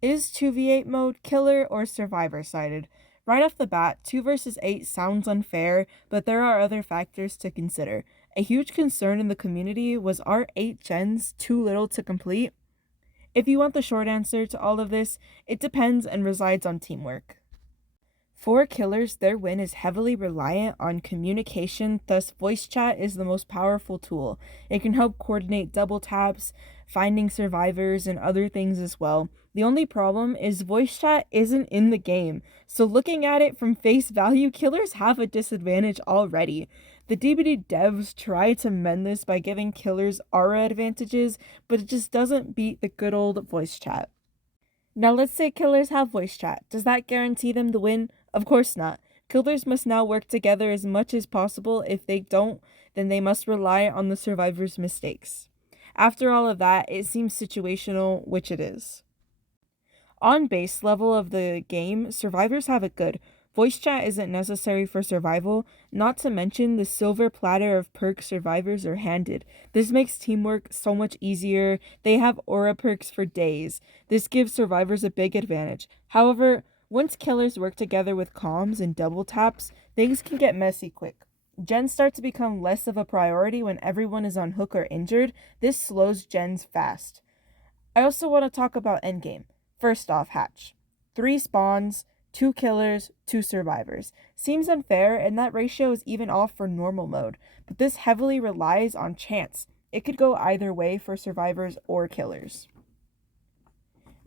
Is 2v8 mode killer or survivor sided? Right off the bat, 2 versus 8 sounds unfair, but there are other factors to consider. A huge concern in the community was, are 8 gens too little to complete? If you want the short answer to all of this, it depends and resides on teamwork. For killers, their win is heavily reliant on communication, thus, voice chat is the most powerful tool. It can help coordinate double taps, finding survivors, and other things as well. The only problem is voice chat isn't in the game, so looking at it from face value, killers have a disadvantage already. The DBD devs try to mend this by giving killers aura advantages, but it just doesn't beat the good old voice chat. Now, let's say killers have voice chat. Does that guarantee them the win? Of course not. Killers must now work together as much as possible. If they don't, then they must rely on the survivor's mistakes. After all of that, it seems situational, which it is. On base level of the game, survivors have it good. Voice chat isn't necessary for survival, not to mention the silver platter of perk survivors are handed. This makes teamwork so much easier. They have aura perks for days. This gives survivors a big advantage. However, once killers work together with comms and double taps, things can get messy quick. Gens start to become less of a priority when everyone is on hook or injured. This slows gens fast. I also want to talk about endgame. First off, hatch. 3 spawns, 2 killers, 2 survivors. Seems unfair, and that ratio is even off for normal mode, but this heavily relies on chance. It could go either way for survivors or killers.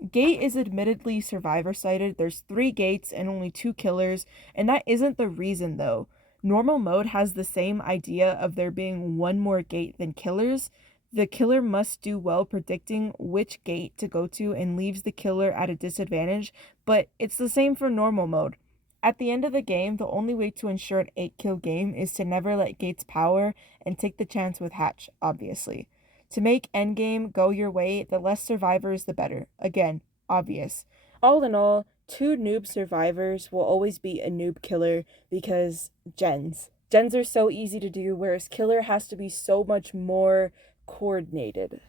Gate is admittedly survivor sided. There's 3 gates and only 2 killers, and that isn't the reason though. Normal mode has the same idea of there being one more gate than killers. The killer must do well predicting which gate to go to and leaves the killer at a disadvantage, but it's the same for normal mode. At the end of the game, the only way to ensure an 8-kill game is to never let gates power and take the chance with hatch, obviously. To make endgame go your way, the less survivors the better. Again, obvious. All in all, 2 noob survivors will always be a noob killer because gens. Gens are so easy to do, whereas killer has to be so much more coordinated.